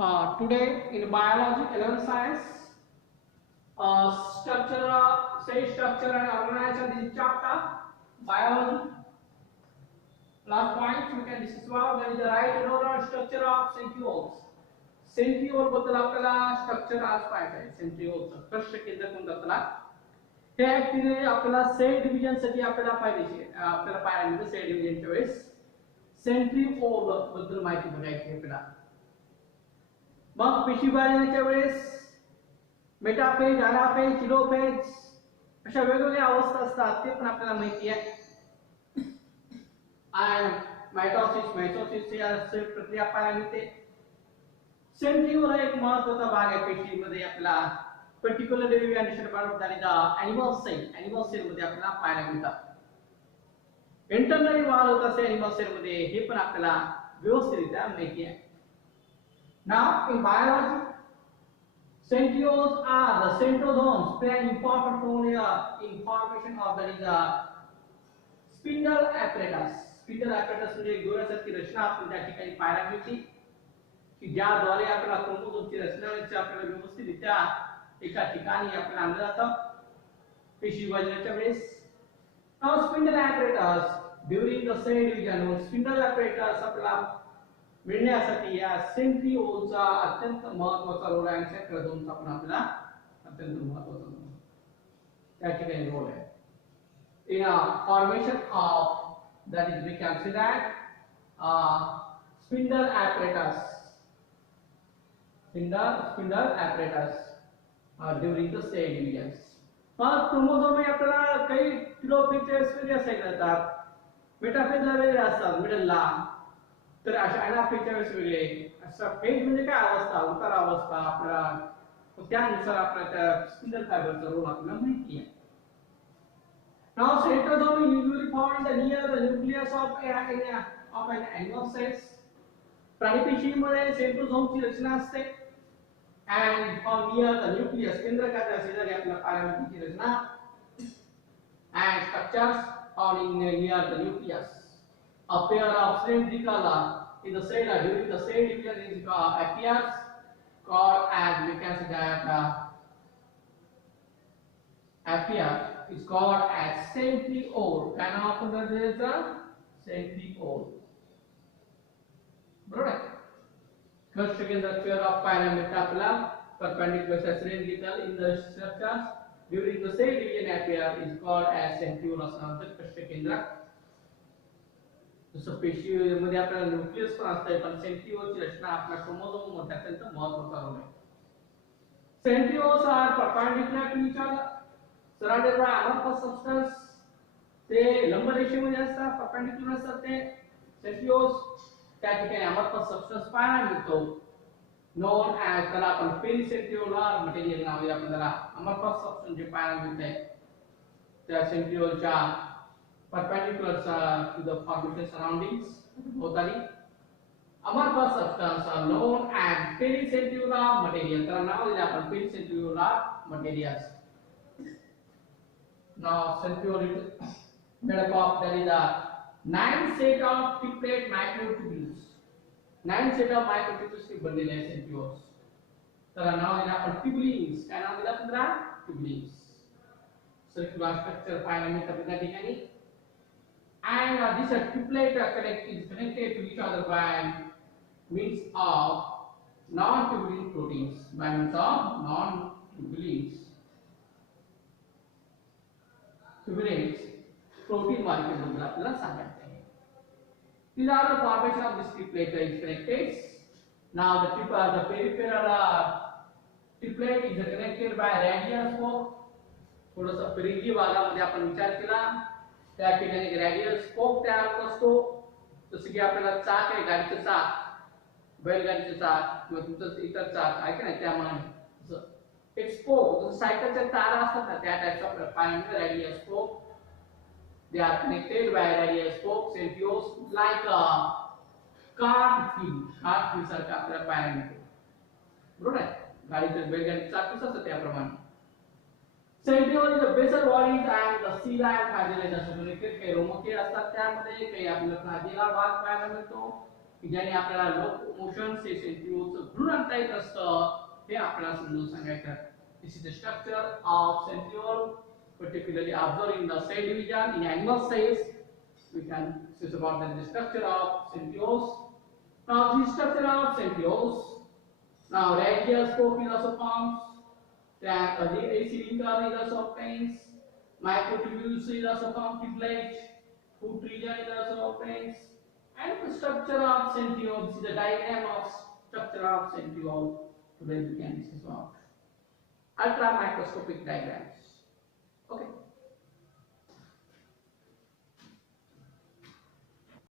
Today in biology 11th science, structure and organization is chapter biology. Last point we can discuss about there is the right and order structure of centrioles. Centriole बद्दल आपल्याला स्ट्रक्चर आज पाहायचं आहे. सेंट्रिओलचं कष्ट केंद्र कोणतं आपल्याला हे ऍक्च्युअली आपल्याला सेल डिव्हिजन साठी आपल्याला पाहायचं सेल डिव्हिजनच्या वेळेस सेंट्रिओल बद्दल माहिती बघायची आहे आपल्याला. मग पेशी विभाजनाच्या वेळेस मेटाफेज, अनाफेज, टेलोफेज अशा वेगवेगळ्या अवस्था असतात ते पण आपल्याला माहिती आहे. आणि मायटोसिस या प्रक्रिया पाहायला मिळते. सेंट्रिओल एक महत्त्वाचा भाग आहे पेशीमध्ये आपला particularly we understand about that is animal cell मध्ये आपल्याला पाहायला मिळतात. इंटरनली वाढ होत असते ॲनिमल सेल मध्ये हे पण आपल्याला व्यवस्थितरित्या माहिती आहे. Now in biology centrioles are the centrosomes play an important role in formation of that is spindle apparatus. Spindle apparatus म्हणजे गोलासारखी रचना आपण त्या ठिकाणी पाहायला मिळते की ज्याद्वारे आपल्याला क्रोमोझोमची रचना आपल्याला व्यवस्थितरित्या एका ठिकाणी आपल्याला आणलं जातं पेशी विभाजनाच्या वेळेस. Now spindle apparatus during the cell division, spindle apparatus आपल्याला मिळण्यासाठी या सेंट्रिओलचा अत्यंत महत्त्वाचा रोल आहे. सेंट्रोसोमचा पण आपल्याला अत्यंत महत्त्वाचा रोल त्या ठिकाणी रोल आहे. In a formation of that is we can see that spindle apparatus during the cell divisions. मग क्रोमोझोम हे आपल्याला काही टेलोफेज वेगळे असतात, मेटाफेजला वेगळे असतात मिडलला, तर अशा अनाफेजच्या वेळेस वेगळे. असं फेज म्हणजे काय अवस्था, उतार अवस्था आपल्याला त्यानुसार आपल्याला त्या स्पिंडल फायबरचा रोल आपल्याला माहिती आहे. Now centrosome is usually found near the nucleus of an animal cells. प्राणी पेशीमध्ये सेंट्रोसोमची रचना असते and found near the nucleus केंद्रकाच्या शेजारी आपल्याला पाहायला मिळते रचना and structures found in near the nucleus. A pair of cylindrical in the cell during the cell division is appears called as we can say that appear is called as centriole. काय नाव आपण द्यायचं? centriole. बरोबर. First केंद्र pair of पाहायला मिळतं आपल्याला perpendicular cylindrical in the structures during the cell division appear is called as centriole. असं नाव कष्ट केंद्र. जसं पेशीमध्ये आपल्याला न्यूक्लियस पण असते पण सेंट्रिओलची रचना आपल्या क्रोमोझोम मध्ये अत्यंत महत्त्वाचा रोल आहे. Centrioles are perpendicular to each other surrounded by amorphous substance. ते लंब रेषेमध्ये असतात, परपेंडिकुलर असतात ते सेंट्रिओल्स. त्या ठिकाणी अमorphous सबस्टन्स पाहायला मिळतो नोन ॲज त्याला आपण पेरिसेंट्रिओलर मटेरियल नाव आहे. आपल्याला अमorphous सबस्टन्स जे पाहायला मिळते त्या सेंट्रिओलच्या perpendicular to the formation surroundings होतानी amorphous substance are known as pericentriolar material. त्याला नाव दिले आपण pericentriolar materials. Now centriole is made up of there is a 9 set of triplet microtubules. 9 set of microtubules से बनलेले आहे centrioles. त्याला नाव दिले आपण tubulins. काय नाव दिलं आपण त्याला? tubulins. Circular structure पाहायला मिळतं त्या ठिकाणी. And this triplet is connected to each other by means of non-tubulin proteins. By means of non-tubulins protein molecules आपल्याला सांगायचे आहे. These are the formation of this triplet is connected. Now the peripheral triplet is connected by radial spoke. थोडंसं परिघीय भागामध्ये आपण विचार केला त्या ठिकाणी रेडियल स्पोक तयार होत असतो. जसं की आपल्याला चाक आहे, गाडीचं चाक, बैलगाडीचं चाक किंवा तुमचं इतर चाक आहे की नाही त्यामुळे एक स्पोक जसं सायकलच्या तारा असतात ना त्या टाइपचा पाहिजे radial spoke. They are connected by radial spoke centrioles like cart wheel सारखं आपल्याला पाहायला मिळतो. बरोबर आहे. गाडीचं बैलगाडीचं चाक कसं असतं त्याप्रमाणे. Centriole is the basal bodies and the cella and flagella. जसं काही रोमके असतात त्यामध्ये काही आपल्याला फ्लॅजेला भाग पाहायला मिळतो की ज्याने आपल्याला लोकोमोशन से सेंट्रिओलचं घूर्णन काय असतं हे आपल्याला समजून सांगायचं. This is the structure of centriole, particularly observed in the cell division in animal cells. We can discuss about the structure of centrioles. Now, this structure of centrioles. Now, radial spoke is also forms. Then, the cylinder is also obtains. Microtubules is also formed triplet. Foot region is also obtains. And the structure of centriole. This is the diagram of structure of centriole. Today we can discuss about ultramicroscopic diagrams. Okay.